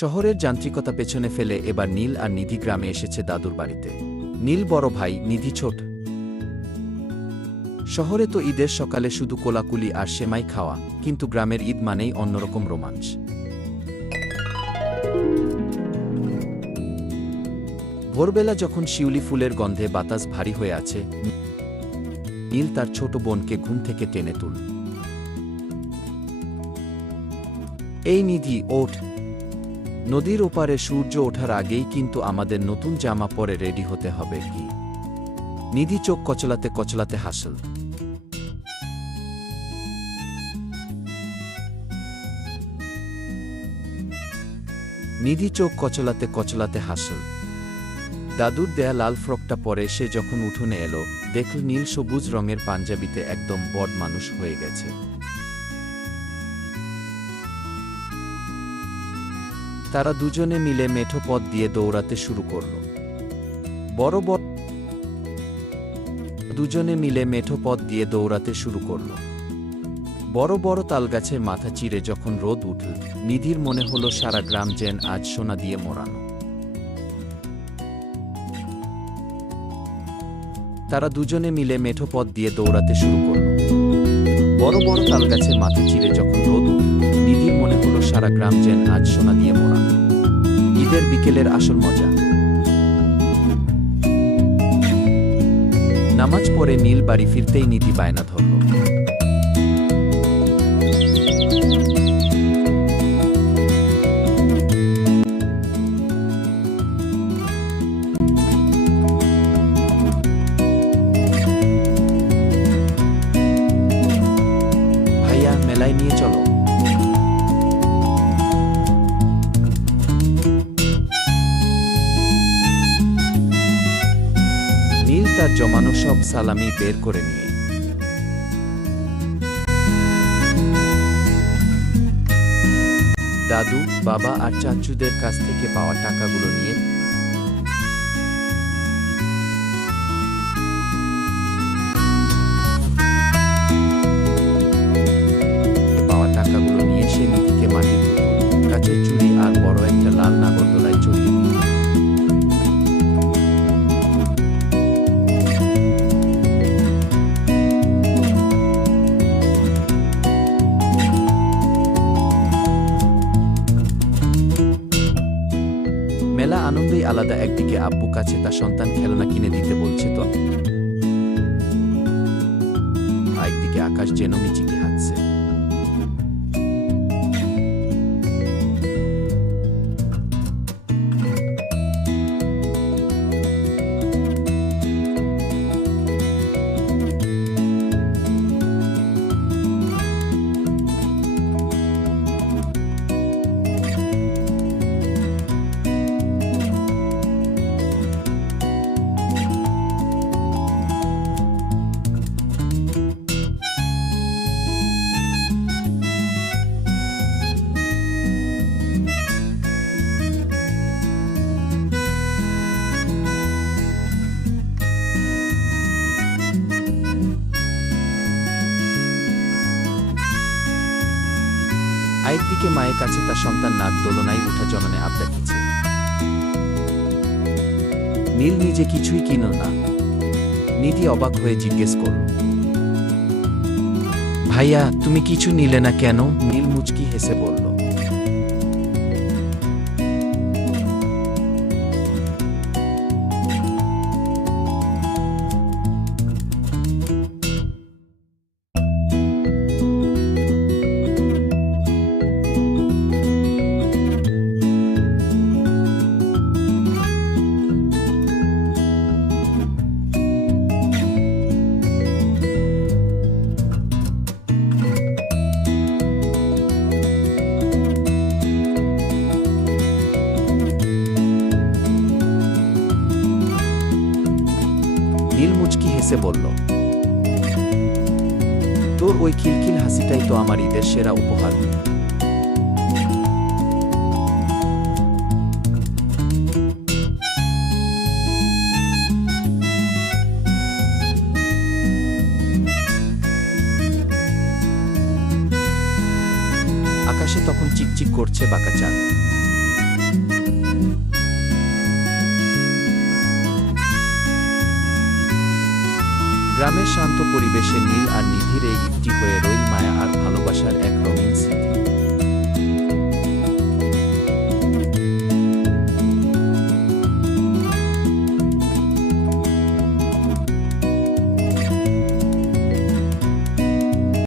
শহরের যান্ত্রিকতা পেছনে ফেলে এবার নীল আর নিধি গ্রামে এসেছে দাদুর বাড়িতে। নীল বড় ভাই, নিধি ছোট। শহরে তো ঈদের সকালে শুধু কোলাকুলি আর সেমাই খাওয়া, কিন্তু গ্রামের ঈদ মানেই অন্যরকম রোমাঞ্চ। ভোরবেলা যখন শিউলি ফুলের গন্ধে বাতাস ভারী হয়ে আছে, নীল তার ছোট বোনকে ঘুম থেকে টেনে তুল। এই নিধি, ওঠ। নদীর ওপারে সূর্য ওঠার আগেই কিন্তু আমাদের নতুন জামা পরে রেডি হতে হবে। কি? নিধি চোখ কচলাতে কচলাতে হাসল। নিধি চোখ কচলাতে কচলাতে হাসল। দাদুর দেয়া লাল ফ্রকটা পরে সে যখন উঠোনে এলো, দেখল নীল সবুজ রঙের পাঞ্জাবিতে একদম বড় মানুষ হয়ে গেছে। তারা দুজনে মিলে মেঠো পথ দিয়ে দৌড়াতে শুরু করল। বড় বড় তালগাছের মাথা চিরে যখন রোদ উঠল, নিধির মনে হলো সারা গ্রাম যেন আজ সোনা দিয়ে মোড়ানো। তারা দুজনে মিলে মেঠো পথ দিয়ে দৌড়াতে শুরু করল। বড় বড় তালগাছের মাথা চিরে যখন রোদ উঠল, নিধির মনে হলো সারা গ্রাম যেন আজ সোনা দিয়ে মোড়ানো। ঈদের বিকেলের আসল মজা। নামাজ পড়ে নীল বাড়ি ফিরতেই নিধি বায়না ধরল। ভাইয়া, মেলায় নিয়ে চলো। নীল তার জমানো সব সালামি বের করে নিয়ে দাদু, বাবা আর চাচুদের কাছ থেকে পাওয়া টাকাগুলো নিয়ে সে নিধিকে মাটির পুতুল, কাচের চুড়ি আর বড় একটা লাল নাগরদোলায় চড়িয়ে দিল। মেলা আনন্দই আলাদা। একদিকে আব্বু কাছে তার সন্তান খেলনা কিনে দিতে বলছে, তো একদিকে আকাশ যেন মিচিকে হাঁটছে। একদিকে মায়ের কাছে তার সন্তান নাগ দোলনায় উঠা জননে আবদা দিচ্ছে। নীল নিজে কিছুই কিনল না। নিধি অবাক হয়ে জিজ্ঞেস করল, ভাইয়া, তুমি কিছু নিলে না কেন? নীল মুচকি হেসে বলল, নীল মুচকি হেসে বলল, তোর ওই খিলখিল হাসিটাই তো আমার ঈদের সেরা উপহার। আকাশে তখন চিকচিক করছে বাঁকা চাঁদ। গ্রামের শান্ত পরিবেশে নীল আর নিধির এই ইফটি হয়ে রইল মায়া আর ভালোবাসার এক রঙিন স্মৃতি।